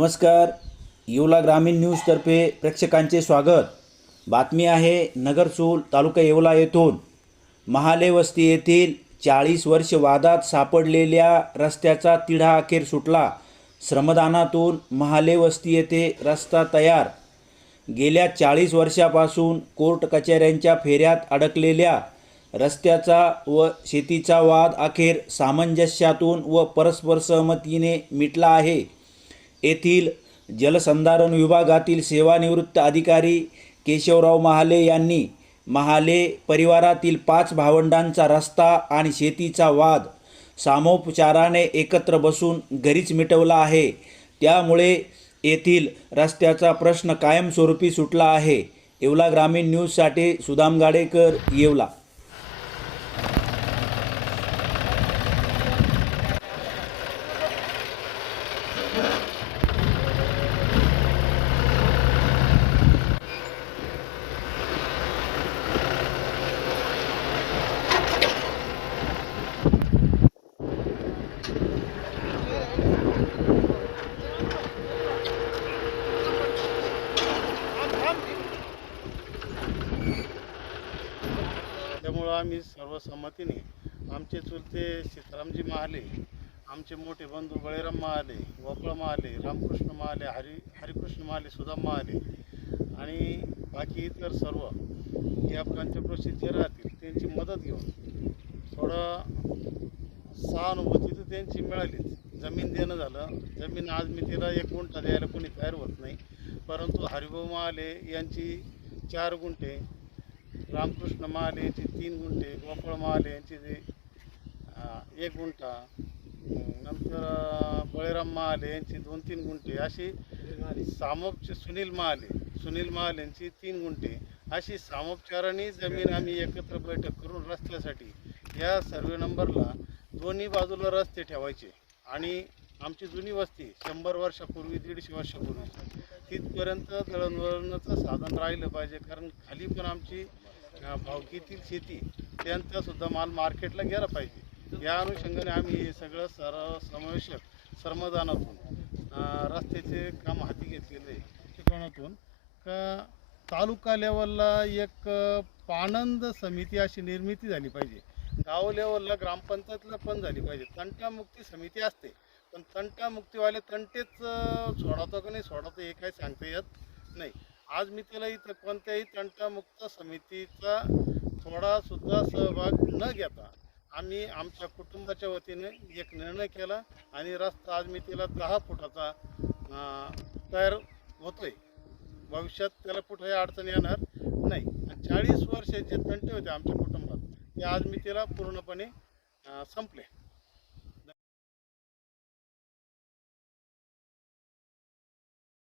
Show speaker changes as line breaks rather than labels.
नमस्कार. येवला ग्रामीण न्यूजतर्फे प्रेक्षकांचे स्वागत. बातमी आहे नगरसूल तालुका येवला येथून. महाले वस्ती येथील चाळीस वर्ष वादात सापडलेल्या रस्त्याचा तिढा अखेर सुटला. श्रमदानातून महाले वस्ती येथे रस्ता तयार. गेल्या चाळीस वर्षापासून कोर्ट कचेऱ्यांच्या फेऱ्यात अडकलेल्या रस्त्याचा व शेतीचा वाद अखेर सामंजस्यातून व परस्पर सहमतीने मिटला आहे. येथील जलसंधारण विभागातील सेवानिवृत्त अधिकारी केशवराव महाले यांनी महाले परिवारातील पाच भावंडांचा रस्ता आणि शेतीचा वाद सामोपचाराने एकत्र बसून घरीच मिटवला आहे. त्यामुळे येथील रस्त्याचा प्रश्न कायमस्वरूपी सुटला आहे. येवला ग्रामीण न्यूजसाठी सुदाम गाडेकर येवला.
त्यामुळं आम्ही सर्वसंमतीने आमचे चुलते सीतारामजी महाले आमचे मोठे बंधू बळीराम महाले गोपाळ महाले रामकृष्ण महाले हरी हरिकृष्ण महाले सुदाम महाले आणि बाकी इतर सर्व या पंचक्रोशीत जे राहतील त्यांची मदत घेऊन थोडं सहानुभूती तर त्यांची मिळालीच. जमीन देणं झालं. जमीन आज मी तिला एक गुंठा द्यायला कोणी तयार होत नाही. परंतु हरिभाऊ महाले यांची चार गुंठे रामकृष्ण महाले यांचे तीन गुंठे गोपाळ महाले यांचे जे एक गुंठा नंतर बळीराम महाले यांची दोन तीन गुंठे अशी सामोपचे सुनील महाले सुनील महाले यांची तीन गुंठे अशी सामोपचाराने जमीन आम्ही एकत्र बैठक करून रस्त्यासाठी या सर्वे नंबरला दोन्ही बाजूला रस्ते ठेवायचे. आणि आमची जुनी वस्ती शंभर वर्षापूर्वी दीडशे वर्षापूर्वी तिथपर्यंत दळणवळणाचं साधन राहिलं पाहिजे कारण खाली पण आमची भावकीतील शेती त्यांचा सुद्धा माल मार्केटला गेला पाहिजे. या अनुषंगाने आम्ही हे सगळं सर समावेशक श्रमदानातून रस्त्याचे काम हाती घेतलेलं आहे. का तालुका लेवलला एक पानंद समिती अशी निर्मिती झाली पाहिजे. गाव लेवलला ग्रामपंचायतला पण झाली पाहिजे. तंटामुक्ती समिती असते. पण तंटामुक्तीवाले तंटेच सोडवतो का नाही सोडवतो हे काही सांगता येत नाही. आज मी त्याला इथं कोणत्याही तंटामुक्त समितीचा थोडासुद्धा सहभाग न घेता आम्ही आमच्या कुटुंबाच्या वतीने एक निर्णय केला आणि रस्ता आज मी तिला दहा फुटाचा तयार होतोय. भविष्यात त्याला कुठेही अडचण येणार नाही. आणि चाळीस वर्ष जे तंटे होते आमच्या कुटुंबात ते आज मी तिला पूर्णपणे संपले.